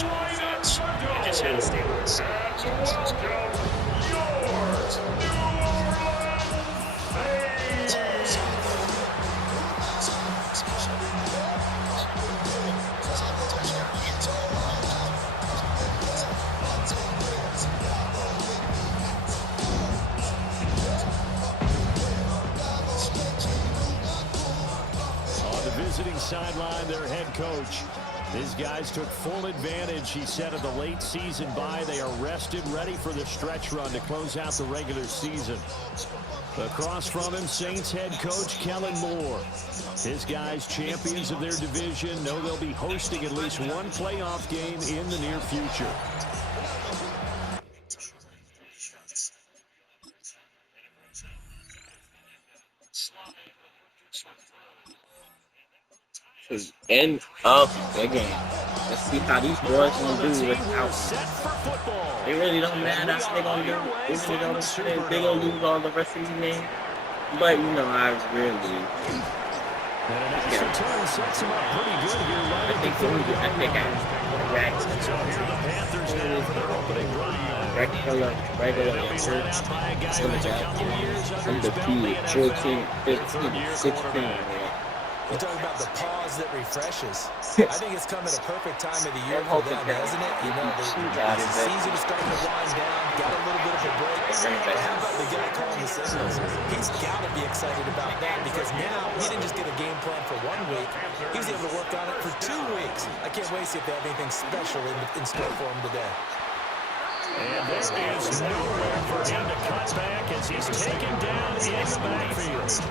They just had to stay with us. Visiting sideline, their head coach. These guys took full advantage, he said, of the late season bye. They are rested, ready for the stretch run to close out the regular season. Across from him, Saints head coach Kellen Moore. His guys, champions of their division, know they'll be hosting at least one playoff game in the near future. End of the game. Let's see how these boys gonna do without. They really don't matter how they gonna do. They really don't care. They gonna lose all the rest of the game. But you know, I think regular church. Undefeated, 14, 15, 16. You talk about the pause that refreshes. I think it's come at a perfect time of the year for them, hasn't it? You know, the season is starting to wind down, got a little bit of a break. But how about the guy calling the signals? He's got to be excited about that because now he didn't just get a game plan for 1 week. He was able to work on it for 2 weeks. I can't wait to see if they have anything special in store for him today. And there is nowhere for him to cut back as he's taken down in the backfield.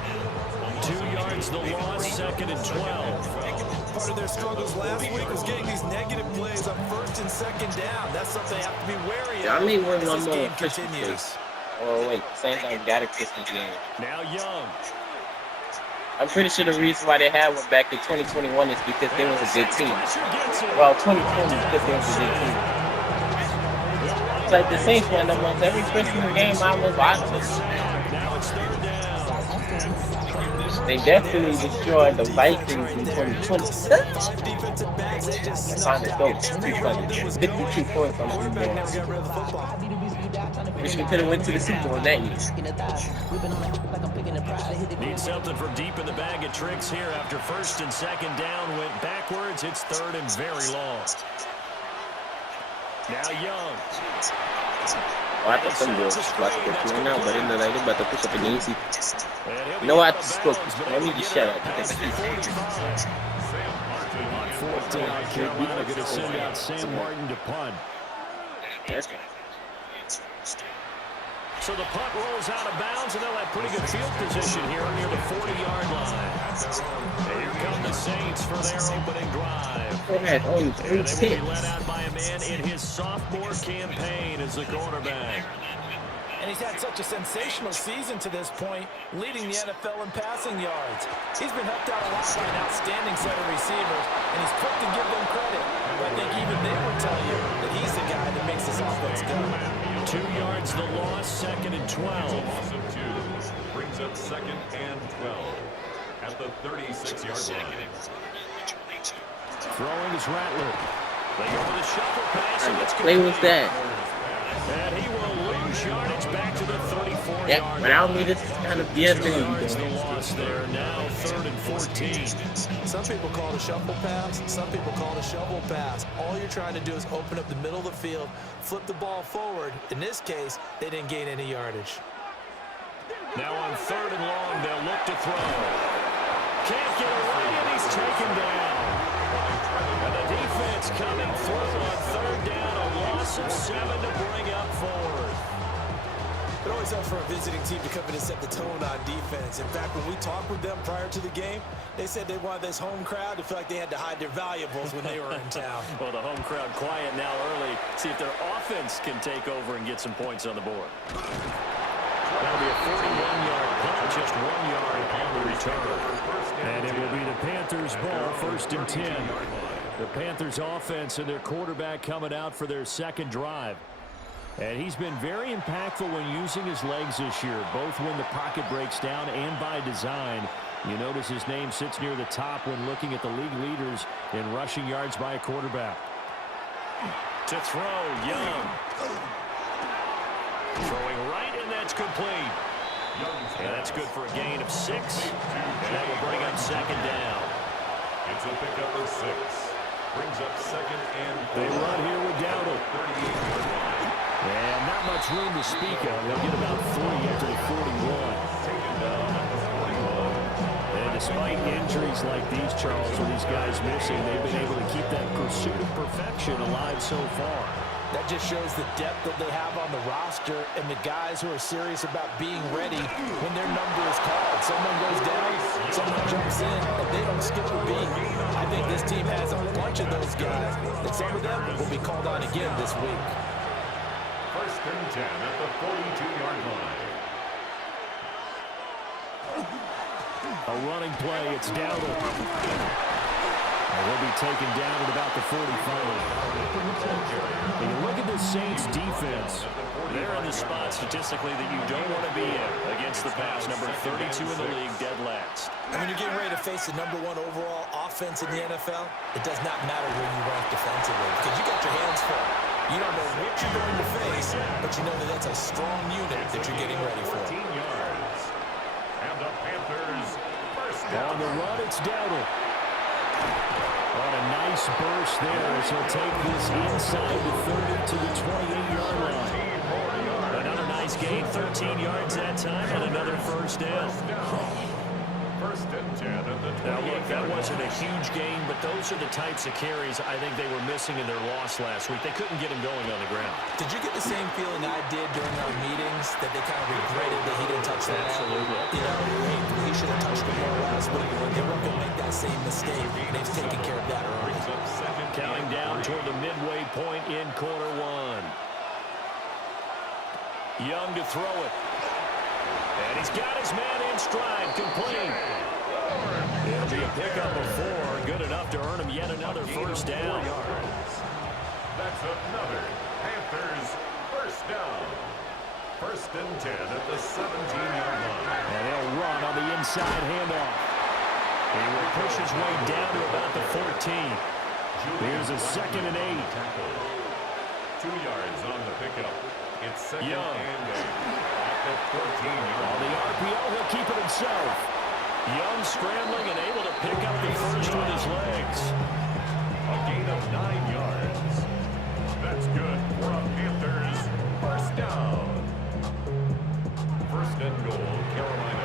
2 yards the loss, 2nd and 12. Part of their struggles last week was getting these negative plays on 1st and 2nd down. That's something they have to be wary of. I mean, we're as one this more game Christmas continues. Oh wait, Saints got a Christmas game. Now Young. I'm pretty sure the reason why they had one back in 2021 is because they was a good team. Well, 2020 because they was a good team. It's like the Saints won almost every Christmas game I was watching. Now it's 3rd down. They definitely destroyed the Vikings in 2020. Finally, go 52 points on the rebound. Which we could have went to the Super Bowl that year. Need something from deep in the bag of tricks here after 1st and 2nd down went backwards. It's 3rd and very long. Now Young. Oh, I thought some girls was about to go through now, but in the night, they're about to push up an easy. You know what? I just spoke. Let me just shut up. On 4th down, Carolina going to send out Sam Martin to punt. So the punt rolls out of bounds, and they'll have pretty good field position here near the 40-yard line. Here come the Saints for their opening drive. Only And 3 they will hits. be led out by a man in his sophomore campaign as the quarterback. And he's had such a sensational season to this point, leading the NFL in passing yards. He's been helped out a lot by an outstanding set of receivers, and he's quick to give them credit. But I think even they will tell you that he's the guy that makes this offense go. 2 yards the loss, 2nd and 12. Loss of 2 brings up 2nd and 12 at the 36-yard line. Throwing is Rattler. They go with a shuffle pass. And it's Play with that. And he will lose yardage back to the 34-yard Yep, line. without me, this is kind of BS. 2 yards the loss there. Now 3rd and 14. Some people call it a shuffle pass. Some people call it a shovel pass. All you're trying to do is open up the middle of the field, flip the ball forward. In this case, they didn't gain any yardage. Now on 3rd and long, they'll look to throw. Can't get away, and he's taken down. And the defense coming through on 3rd down, a loss of 7 to bring up 4th. It always helps for a visiting team to come in and set the tone on defense. In fact, when we talked with them prior to the game, they said they wanted this home crowd to feel like they had to hide their valuables when they were in town. Well, the home crowd quiet now early. See if their offense can take over and get some points on the board. That'll be a 41-yard punt, just 1 yard on the return. And it will be the Panthers' ball, 1st and 10. The Panthers' offense and their quarterback coming out for their 2nd drive. And he's been very impactful when using his legs this year, both when the pocket breaks down and by design. You notice his name sits near the top when looking at the league leaders in rushing yards by a quarterback. To throw, Young. Throwing right, and that's complete. And that's good for a gain of 6. And that will bring up second down. It's a pickup of 6. Brings up second and 4. They run here with Dowdle. 38-yard line. And not much room to speak of. They'll get about 3 after the 41. Taken down at the 41. And despite injuries like these, Charles, with these guys missing, they've been able to keep that pursuit of perfection alive so far. That just shows the depth that they have on the roster and the guys who are serious about being ready when their number is called. Someone goes down, someone jumps in, and they don't skip a beat. I think this team has a bunch of those guys, and some of them will be called on again this week. First and 10 at the 42-yard line. A running play, it's Dowdle. And he'll be taken down at about the 45. And you look at the Saints defense. They're in the spot statistically that you don't want to be in against the pass. Number 32 in the league, dead last. And when you're getting ready to face the #1 overall offense in the NFL, it does not matter where you rank defensively because you got your hands full. You don't know what you're going to face, but you know that that's a strong unit that you're getting ready for. 14 yards. And the Panthers first down. On the run, it's Dowdle. On a nice burst there as he'll take this inside the 30 to the 28-yard line. Another nice gain, 13 yards that time, and another first down. First and 10 at the 28. Now, look, that wasn't a huge gain, but those are the types of carries I think they were missing in their loss last week. They couldn't get him going on the ground. Did you get the same feeling I did during our meetings that they kind of regretted that he didn't touch the ball? Absolutely. You know, he should have touched the ball last week. They weren't going to make that same mistake. They've taken care of that early. Counting down toward the midway point in quarter 1. Young to throw it. And he's got his man in stride, complete. It'll be a pickup of 4, good enough to earn him yet another first down. That's another Panthers first down. First and 10 at the 17-yard line. And they'll run on the inside handoff. He will push his way down to about the 14. Here's a second and 8. 2 yards on the pickup. It's second Young. and 8 at the 14-yard On the RPO, he'll keep it himself. Young scrambling and able to pick up the first with his legs. A gain of 9 yards. That's good for a Panthers first down. First and goal, Carolina.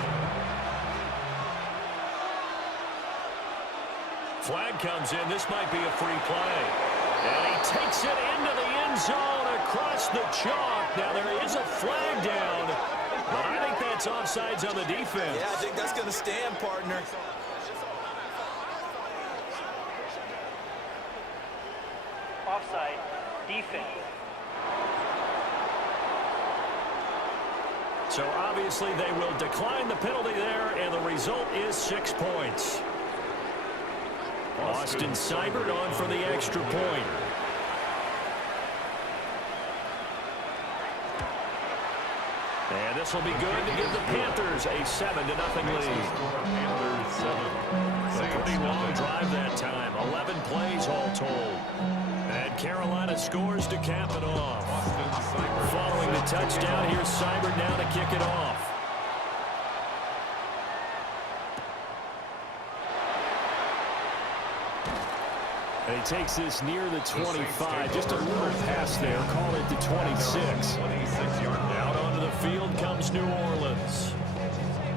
Flag comes in. This might be a free play. And he takes it into the end zone across the chalk. Now there is a flag down, but I think that's offsides on the defense. Yeah, I think that's going to stand, partner. Offside, defense. So obviously they will decline the penalty there, and the result is 6 points. Austin Seibert on for the extra point. And this will be good to give the Panthers a 7-0 lead. Panthers 7. A pretty long drive that time. 11 plays all told. And Carolina scores to cap it off. Following the touchdown, here's Seibert now to kick it off. And he takes this near the 25. Just a little pass there. Call it the 26. Out onto the field comes New Orleans.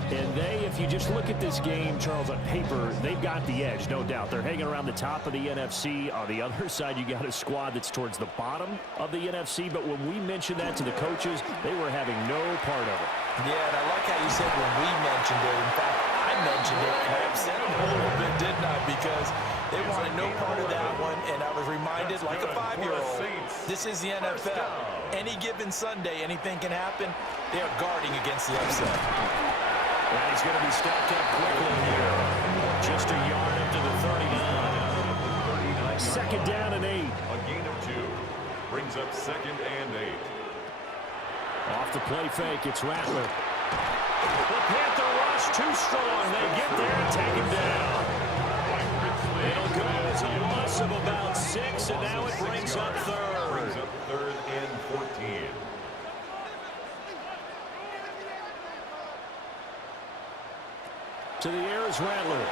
And they, if you just look at this game, Charles, on paper, they've got the edge, no doubt. They're hanging around the top of the NFC. On the other side, you got a squad that's towards the bottom of the NFC. But when we mentioned that to the coaches, they were having no part of it. Yeah, and I like how you said when we mentioned it. In fact, I mentioned it, and I upset them a little bit, didn't I? Because they wanted no part of that one, and I was reminded, like a 5-year-old, this is the NFL. Any given Sunday, anything can happen. They are guarding against the upset. And he's going to be stopped up quickly here. Just a yard up to the 39. Second down and 8. A gain of 2. Brings up second and 8. Off the play fake, it's Rattler. The Panther rush too strong. They get there and take him down. It'll go as a loss of about 6, and now it brings up 3rd To the air is Rattler.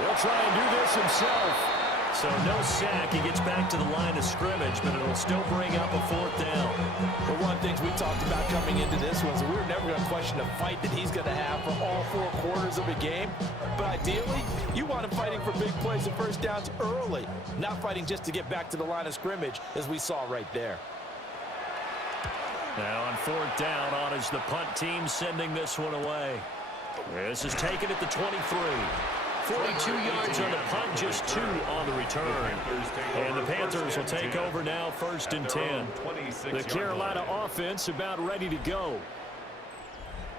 He'll try and do this himself. So no sack. He gets back to the line of scrimmage, but it'll still bring up a 4th down. But one of the things we talked about coming into this was we were never going to question the fight that he's going to have for all 4 quarters of a game. But ideally, you want him fighting for big plays and first downs early, not fighting just to get back to the line of scrimmage, as we saw right there. Now on 4th down, on is the punt team sending this one away. This is taken at the 23. 42 yards on the punt, just 2 on the return. And the Panthers will take over now, 1st and 10. The Carolina offense about ready to go.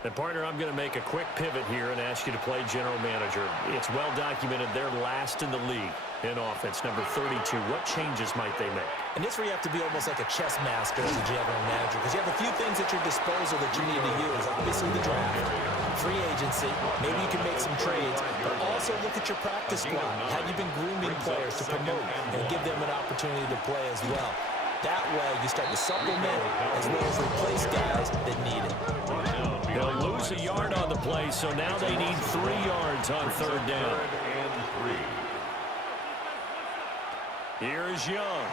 And partner, I'm going to make a quick pivot here and ask you to play general manager. It's well documented they're last in the league in offense, number 32. What changes might they make? And this where you have to be almost like a chess master as a general manager, because you have a few things at your disposal that you need to use. Obviously the draft, free agency, maybe you can make some trades, but also look at your practice squad. Have you been grooming players to promote and give them an opportunity to play as well? That way you start to supplement as well as replace guys that need it. They'll lose a yard on the play, so now they need 3 yards on 3rd down. Here is Young.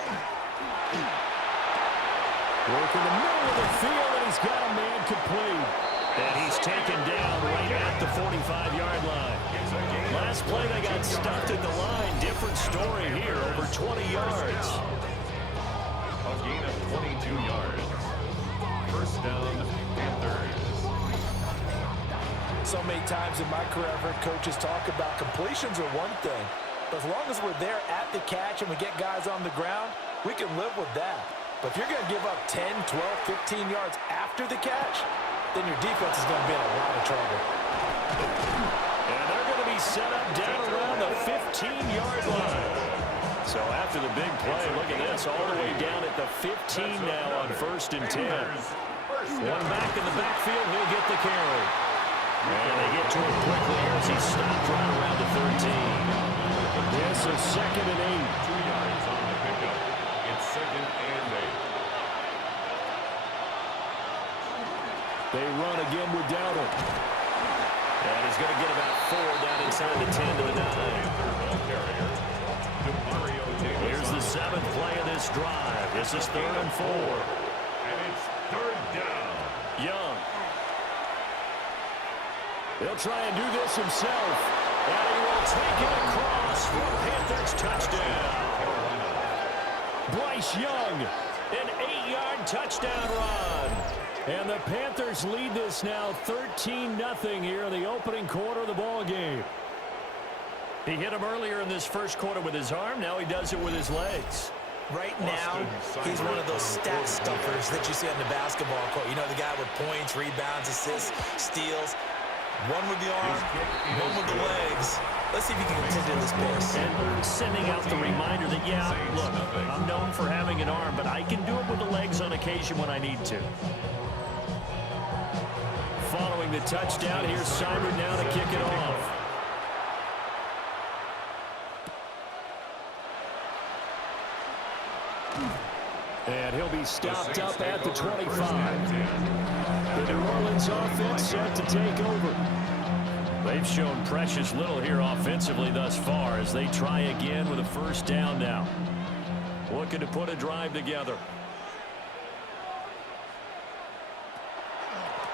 Working the middle of the field, and he's got a man complete. And he's taken down right at the 45-yard line. Last play, they got stuffed at the line. Different story here, over 20 yards. A gain of 22 yards. First down, Panthers. So many times in my career, I've heard coaches talk about completions are one thing, but as long as we're there at the catch and we get guys on the ground, we can live with that. But if you're going to give up 10, 12, 15 yards after the catch, then your defense is going to be in a lot of trouble. And they're going to be set up down around the 15-yard line. So after the big play, look at this, all the way down at the 15 now on 1st and 10. One back in the backfield, he'll get the carry. And they get to him quickly as he stopped right around the 13. Yes, a 2nd and 8. 2 yards on the pickup. It's 2nd and 8. They run again with Dowdle. And he's going to get about 4 down inside the 10 to the 9. Here's the 7th play of this drive. This is 3rd and 4. And it's 3rd down. Young. He'll try and do this himself. And he will take it across for a Panthers touchdown. Bryce Young, an 8-yard touchdown run. And the Panthers lead this now 13-0 here in the opening quarter of the ball game. He hit him earlier in this first quarter with his arm. Now he does it with his legs. Right now, he's one of those stat stuffers that you see on the basketball court. You know, the guy with points, rebounds, assists, steals. One with the arm, one with the legs. Let's see if he can continue this pace. And sending out the reminder that, yeah, look, I'm known for having an arm, but I can do it with the legs on occasion when I need to. Following the touchdown, here's Simon now to kick it off. And he'll be stopped up at the 25. The New Orleans offense set to take over. They've shown precious little here offensively thus far as they try again with a 1st down now. Looking to put a drive together.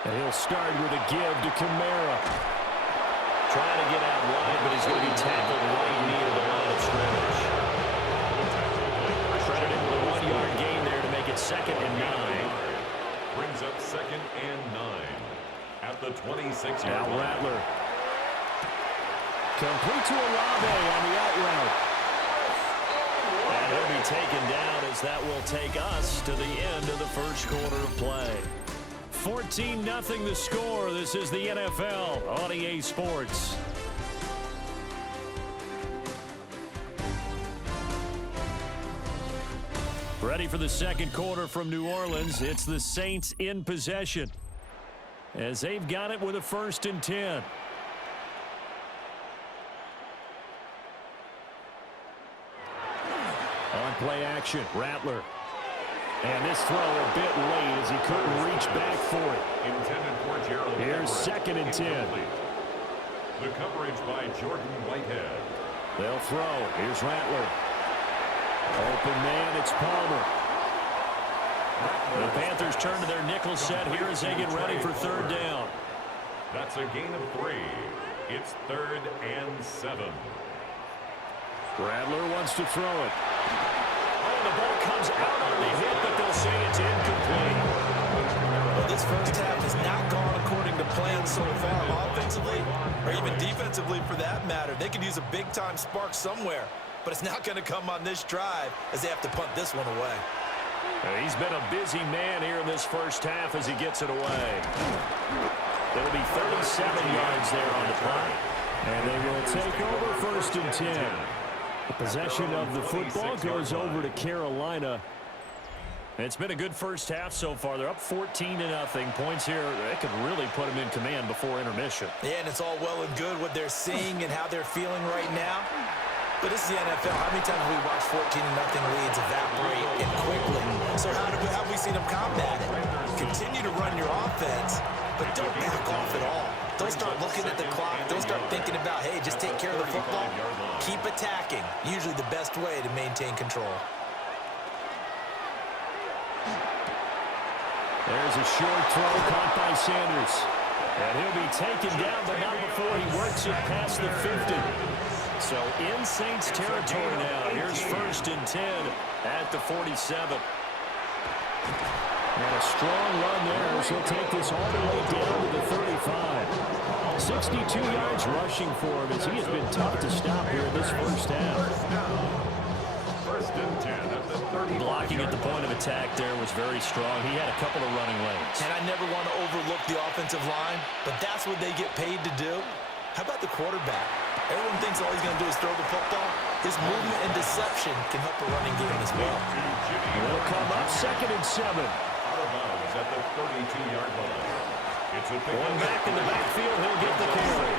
And he'll start with a give to Kamara. Trying to get out wide, but he's going to be tackled right near the line of scrimmage. Credited with a 1-yard gain there to make it 2nd and 9. Brings up 2nd and 9 at the 26-yard now line. Rattler. Complete to Olave on the out route. And he'll be taken down as that will take us to the end of the first quarter of play. 14-0 the score. This is the NFL on EA Sports. Ready for the second quarter from New Orleans. It's the Saints in possession as they've got it with a 1st and 10. On play action, Rattler. And this throw a bit late as he couldn't reach back for it. Intended for Gerald. Here's 2nd and 10. The coverage by Jordan Whitehead. They'll throw. Here's Rattler. Open man, it's Palmer. The Panthers turn to their nickel set here as they get ready for 3rd down. That's a gain of 3. It's 3rd and 7. Rattler wants to throw it. Oh, the ball comes out on the hit, but they'll say it's incomplete. Well, this first half has not gone according to plan so far, offensively or even defensively for that matter. They could use a big-time spark somewhere, but it's not going to come on this drive as they have to punt this one away. He's been a busy man here in this first half as he gets it away. There'll be 37 yards there on the play. And they will take over 1st and 10. The possession of the football goes over to Carolina. It's been a good first half so far. They're up 14-0. Points here, they could really put them in command before intermission. Yeah, and it's all well and good what they're seeing and how they're feeling right now. But this is the NFL. How many times have we watched 14-0 leads evaporate and quickly? So how have we seen them combat it? Continue to run your offense, but don't back off at all. Don't start looking at the clock. Don't start thinking about, hey, just take care of the football. Keep attacking. Usually the best way to maintain control. There's a short throw caught by Sanders. And he'll be taken down, but not before he works it past the 50. So in Saints territory now. Here's 1st and 10 at the 47. And a strong run there as he'll take this all the way down to the 35. 62 yards rushing for him as he has been tough to stop here in this first half. 1st and 10 at the 30. Blocking at the point of attack there was very strong. He had a couple of running lanes. And I never want to overlook the offensive line, but that's what they get paid to do. How about the quarterback? Everyone thinks all he's going to do is throw the football. His movement and deception can help a running game as well. It'll come up 2nd and 7. Out of bounds at the 32-yard line. It's a One back in the backfield, he'll get the carry.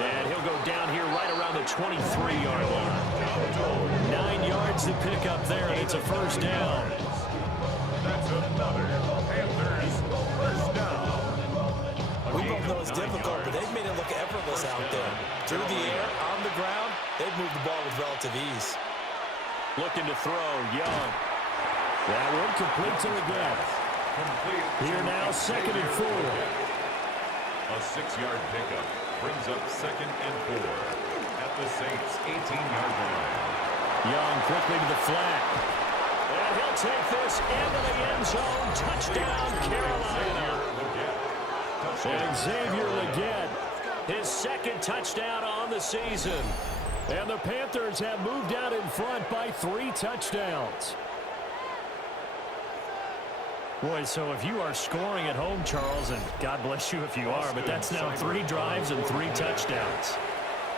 And he'll go down here right around the 23-yard line. 9 yards to pick up there, and it's a 1st down. That's another Panthers 1st down. We both know it's difficult, but they've made it look effortless out there. Through the air, on the ground, they've moved the ball with relative ease. Looking to throw, Young. That one complete to the gap. Here now, 2nd and 4. A 6-yard pickup brings up 2nd and 4 at the Saints' 18-yard line. Young quickly to the flat. And he'll take this into the end zone. Touchdown, Carolina. And Xavier Legette, his 2nd touchdown on the season. And the Panthers have moved out in front by 3 touchdowns. Boy, so if you are scoring at home, Charles, and God bless you if you are, but that's now 3 drives and 3 touchdowns.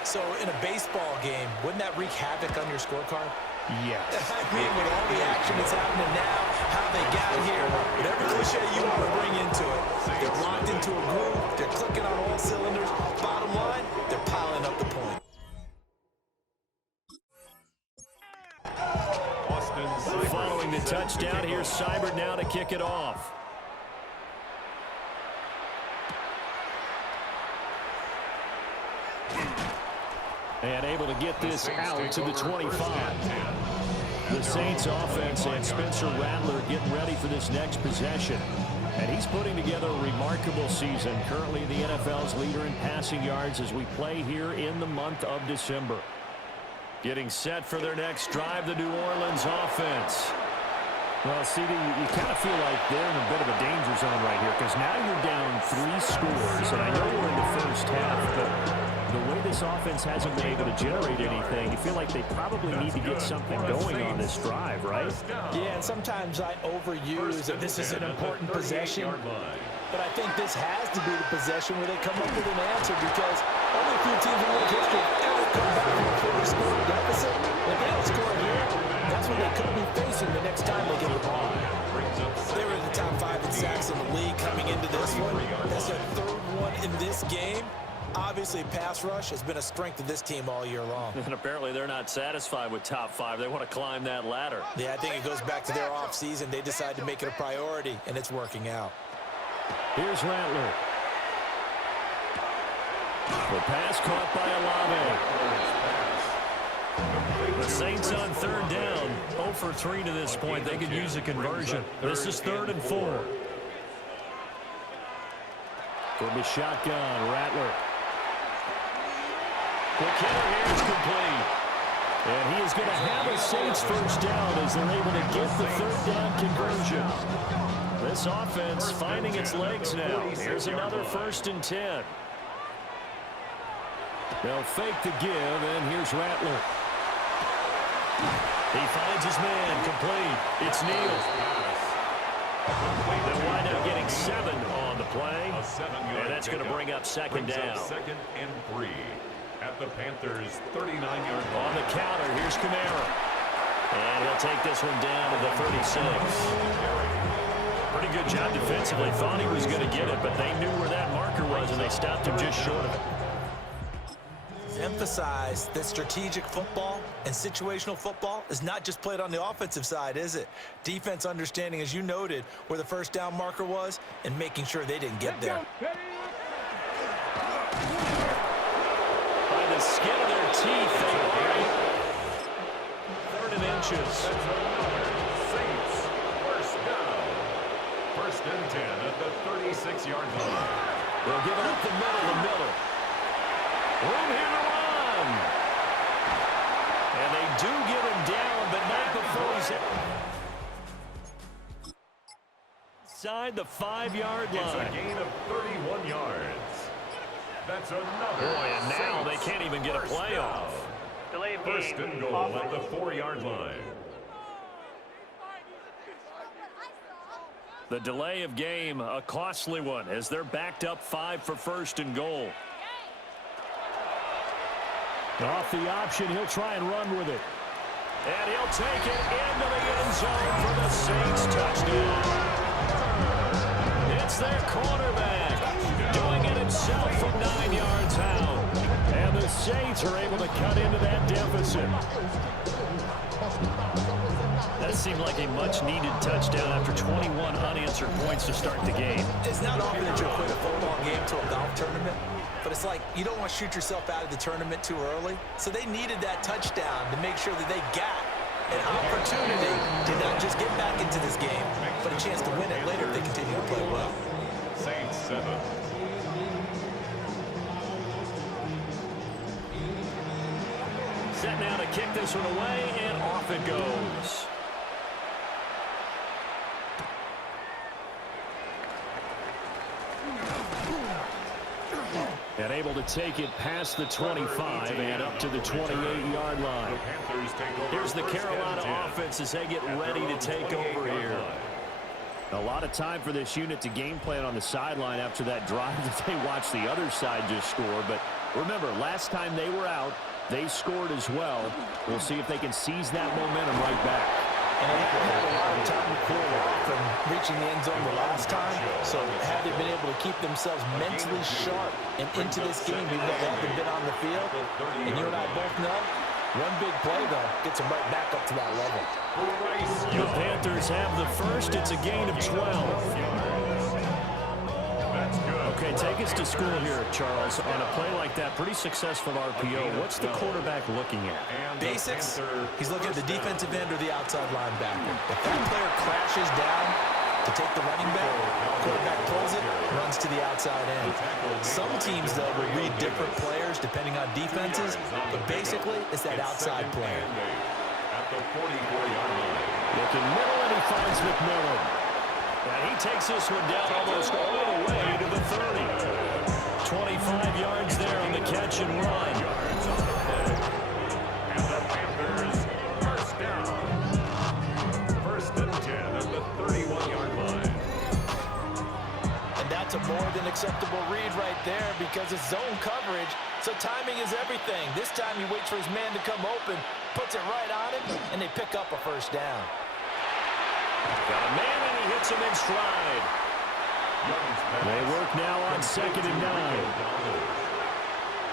So in a baseball game, wouldn't that wreak havoc on your scorecard? Yes. I mean, with all the action that's happening now, how they got here, whatever cliche you want to bring into it, they're locked into a groove, they're clicking on all cylinders. Bottom line, they're piling up the point. Following the touchdown, here's Seibert now to kick it off. And able to get this out to the 25. The Saints offense and Spencer Rattler getting ready for this next possession. And he's putting together a remarkable season. Currently the NFL's leader in passing yards as we play here in the month of December. Getting set for their next drive, the New Orleans offense. Well, CD, you kind of feel like they're in a bit of a danger zone right here because now you're down 3 scores. And I know we're in the first half, but the way this offense hasn't been able to generate anything, you feel like they probably need to get something going on this drive, right? Yeah, and sometimes I overuse that this is an important possession. But I think this has to be the possession where they come up with an answer because only a few teams in world history have ever come back from a 4-score deficit. If they don't score here, that's what they could be facing the next time they get the ball. They were in the top 5 in sacks in the league coming into this one. That's their 3rd one in this game. obviously, pass rush has been a strength of this team all year long. And apparently they're not satisfied with top 5. They want to climb that ladder. Yeah, I think it goes back to their offseason. They decided to make it a priority, and it's working out. Here's Rattler. The pass caught by Olave. The Saints on third down. 0 for 3 to this point. They could use a conversion. This is 3rd and 4. From the shotgun, Rattler. Quick hitter here is complete. And he is going to have a Saints first down as they're able to get the 3rd down conversion. This offense finding its legs now. Here's another 1st and 10. They'll fake the give, and here's Rattler. He finds his man, complete. It's Neal. They'll wind up getting 7 on the play, and that's going to bring up 2nd down. 2nd and 3 at the Panthers' 39-yard line. On the counter, here's Kamara. And he'll take this one down to the 36. Pretty good job defensively. Thought he was going to get it, but they knew where that marker was, and they stopped him just short of it. Emphasize that strategic football and situational football is not just played on the offensive side, is it? Defense understanding, as you noted, where the first down marker was and making sure they didn't get there. By the skin of their teeth, they are 3rd and inches. Saints, first down. 1st and 10 at the 36-yard line. They'll give it up the middle to Miller. Room here to run. And they do get him down, but not before he's hit. Inside the 5-yard line. It's a gain of 31 yards. That's another. Boy, and now they can't even get a play off. Delay of 1st game. and goal at the 4-yard line. The delay of game, a costly one, as they're backed up 5 for 1st and goal. Off the option, he'll try and run with it. And he'll take it into the end zone for the Saints touchdown. It's their quarterback doing it himself from 9 yards out. And the Saints are able to cut into that deficit. That seemed like a much-needed touchdown after 21 unanswered points to start the game. It's not often that you'll quit a football game to a golf tournament, but it's like you don't want to shoot yourself out of the tournament too early. So they needed that touchdown to make sure that they got an opportunity to not just get back into this game, but a chance to win it later if they continue to play well. Saints 7. Set now to kick this one away, and off it goes. And able to take it past the 25 and up to the 28-yard line. Here's the Carolina offense as they get ready to take over here. A lot of time for this unit to game plan on the sideline after that drive that they watched the other side just score. But remember, last time they were out, they scored as well. We'll see if they can seize that momentum right back. And they haven't had a lot of time to cool from reaching the end zone the last time. So have they been able to keep themselves mentally sharp and into this game, even though they haven't been on the field? And you and I both know, one big play, though, gets them right back up to that level. The Panthers have the first. It's a gain of 12. Okay, take us to school here, Charles. On a play like that, pretty successful RPO. What's the quarterback looking at? Basics. He's looking at the defensive end or the outside linebacker. If that player crashes down to take the running back, quarterback pulls it, runs to the outside end. Some teams, though, will read different players depending on defenses, but basically it's that outside player. At the 44-yard line. Looking middle, and he finds McMillan. And he takes this one down almost all the way to the 30. 25 yards there on the catch and run. And the Panthers first down. 1st and 10 at the 31-yard line. And that's a more than acceptable read right there because it's zone coverage, so timing is everything. This time he waits for his man to come open, puts it right on him, and they pick up a first down. Got a man, and he hits him in stride. They work now on 2nd and 9.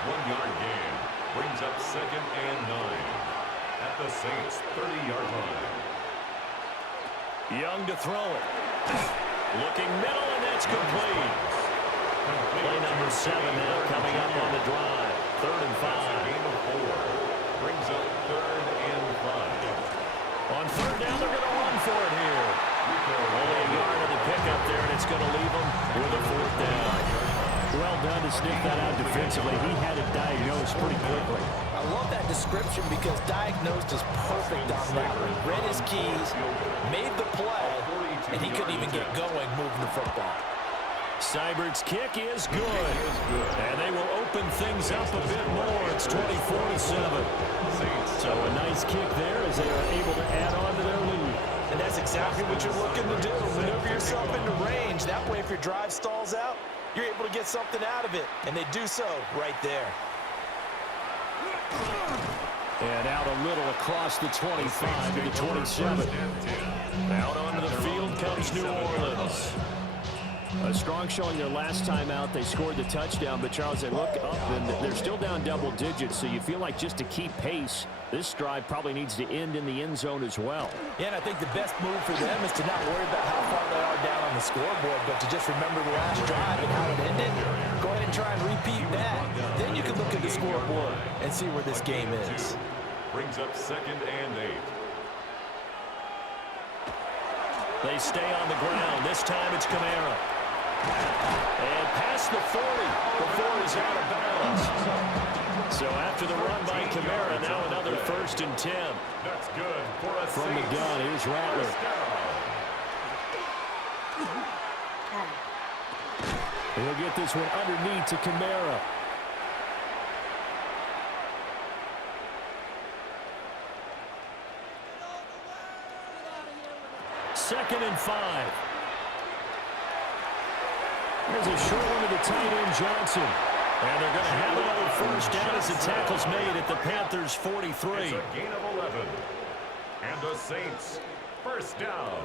1-yard gain. Brings up 2nd and 9 at the Saints' 30-yard line. Young to throw it. Looking middle, and that's complete. Play number 7 now coming up on the drive. 3rd and 5. Gain of 4. Brings up 3rd and 5. On 3rd down, they're going to run for it here. Only a yard of the pickup there, and it's going to leave them with a 4th down. Well done to sniff that out defensively. He had it diagnosed pretty quickly. I love that description because diagnosed is perfect on that one. Read his keys, made the play, and he couldn't even get going moving the football. Seibert's kick is good. And they will open things up a bit more. It's 24-7. So a nice kick there as they are able to add on to their lead. And that's exactly what you're looking to do. Maneuver yourself into range. That way, if your drive stalls out, you're able to get something out of it. And they do so right there. And out a little across the 25 to the 27. Out onto the field comes New Orleans. A strong showing their last time out. They scored the touchdown, but Charles, they look up and they're still down double digits, so you feel like just to keep pace, this drive probably needs to end in the end zone as well. Yeah, and I think the best move for them is to not worry about how far they are down on the scoreboard, but to just remember the last drive and how it ended. Go ahead and try and repeat that. Then you can look at the scoreboard and see where this game is. Brings up 2nd and 8. They stay on the ground. This time it's Kamara. And past the 40 before he's out of bounds. So after the run by Kamara, now another 1st and 10. That's good for a From the gun, here's Rattler. He'll get this one underneath to Kamara. Second and 5. There's a short one to the tight end, Johnson. And they're going to have another 1st down as the tackle's made at the Panthers' 43. It's a gain of 11. And the Saints, 1st down.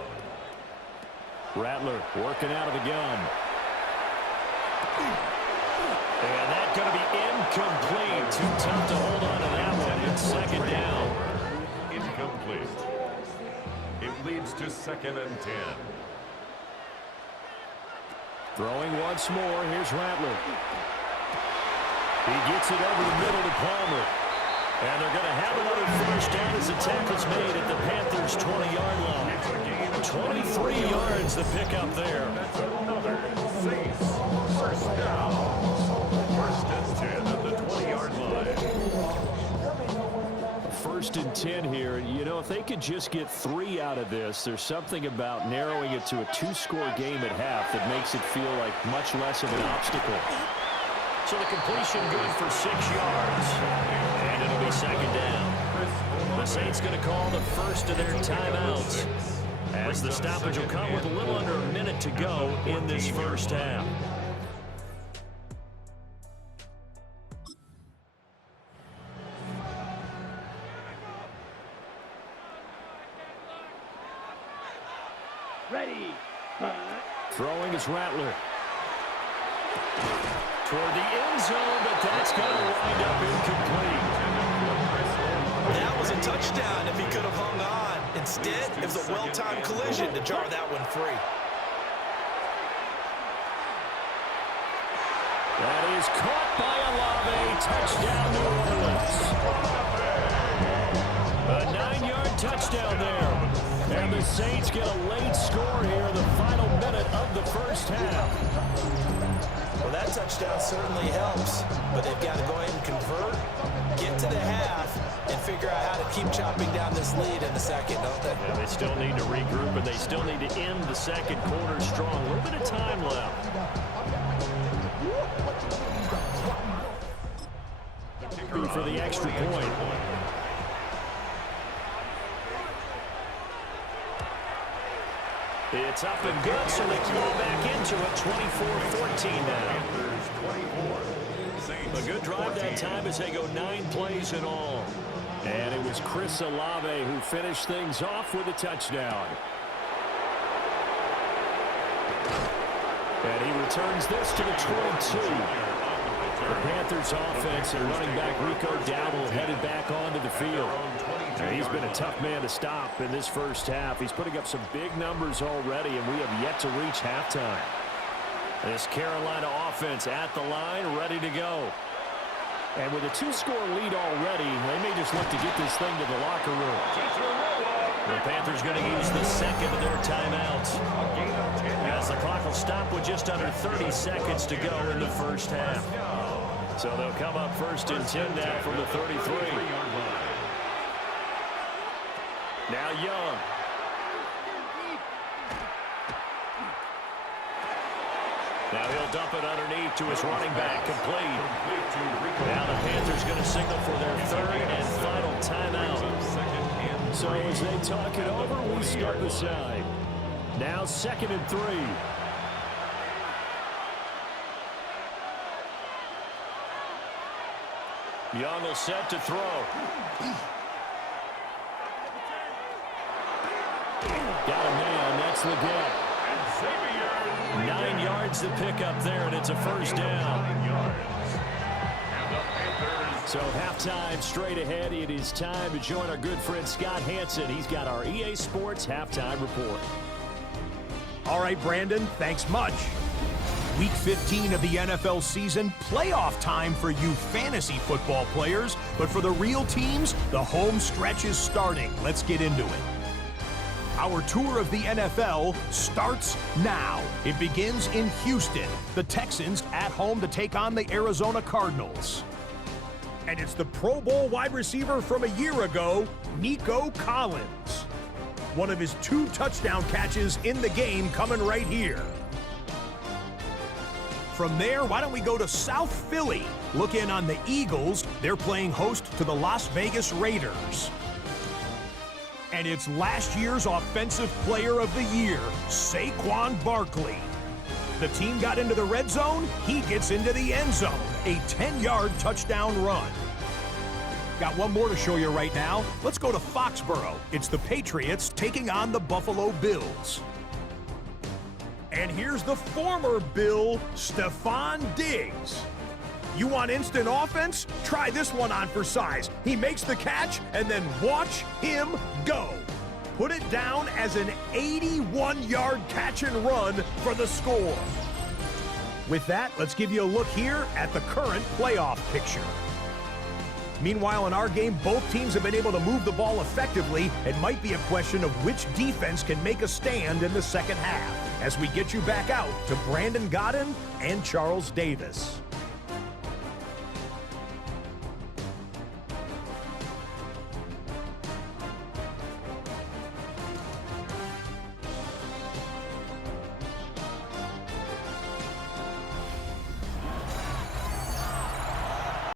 Rattler working out of the gun. And that's going to be incomplete. Too tough to hold on to that one. It's 2nd down. Incomplete. It leads to 2nd and 10. Throwing once more. Here's Rattler. He gets it over the middle to Palmer. And they're going to have another 1st down as the tackle's made at the Panthers' 20-yard line. 23 yards the pickup there. That's another Saints 1st down. 1st and 10 at the 20-yard line. 1st and 10 here. You know, if they could just get 3 out of this, there's something about narrowing it to a 2-score game at half that makes it feel like much less of an obstacle. So the completion good for 6 yards. And it'll be 2nd down. The Saints going to call the 1st of their timeouts, as the stoppage will come with a little under a minute to go in this 1st half. Ready. Throwing is Rattler. Toward the end zone, but that's going to wind up incomplete. That was a touchdown if he could have hung on. Instead, it was a well-timed collision to jar that one free. That is caught by Olave. Touchdown, New Orleans. A 9-yard touchdown there. And the Saints get a late score here in the final minute of the 1st half. Well, that touchdown certainly helps, but they've got to go ahead and convert, get to the half, and figure out how to keep chopping down this lead in the 2nd, don't they? Yeah, they still need to regroup, and they still need to end the 2nd quarter strong. A little bit of time left. For the extra point. It's up and good, so they claw back into it. 24-14 now. A good drive that time as they go 9 plays in all. And it was Chris Olave who finished things off with a touchdown. And he returns this to the 22. Panthers offense and running back Rico Dowdle headed back onto the field. He's been a tough man to stop in this first half. He's putting up some big numbers already, and we have yet to reach halftime. This Carolina offense at the line, ready to go. And with a 2-score lead already, they may just look to get this thing to the locker room. The Panthers going to use the second of their timeouts, as the clock will stop with just under 30 seconds to go in the first half. So they'll come up first and 10 now from the 33. Now Young. Now he'll dump it underneath to his running back, complete. Now the Panthers going to signal for their third and final timeout. So as they talk it over, we start the side. Now 2nd and 3. Young will set to throw. Got a man, that's the get. 9 yards to pick up there, and it's a first down. So halftime straight ahead. It is time to join our good friend Scott Hanson. He's got our EA Sports halftime report. All right, Brandon, thanks much. Week 15 of the NFL season, playoff time for you fantasy football players. But for the real teams, the home stretch is starting. Let's get into it. Our tour of the NFL starts now. It begins in Houston. The Texans at home to take on the Arizona Cardinals. And it's the Pro Bowl wide receiver from a year ago, Nico Collins. One of his 2 touchdown catches in the game coming right here. From there, why don't we go to South Philly? Look in on the Eagles. They're playing host to the Las Vegas Raiders. And it's last year's Offensive Player of the Year, Saquon Barkley. The team got into the red zone, he gets into the end zone. A 10-yard touchdown run. Got one more to show you right now. Let's go to Foxborough. It's the Patriots taking on the Buffalo Bills. And here's the former Bill, Stephon Diggs. You want instant offense? Try this one on for size. He makes the catch, and then watch him go. Put it down as an 81-yard catch and run for the score. With that, let's give you a look here at the current playoff picture. Meanwhile, in our game, both teams have been able to move the ball effectively. It might be a question of which defense can make a stand in the second half, as we get you back out to Brandon Godden and Charles Davis.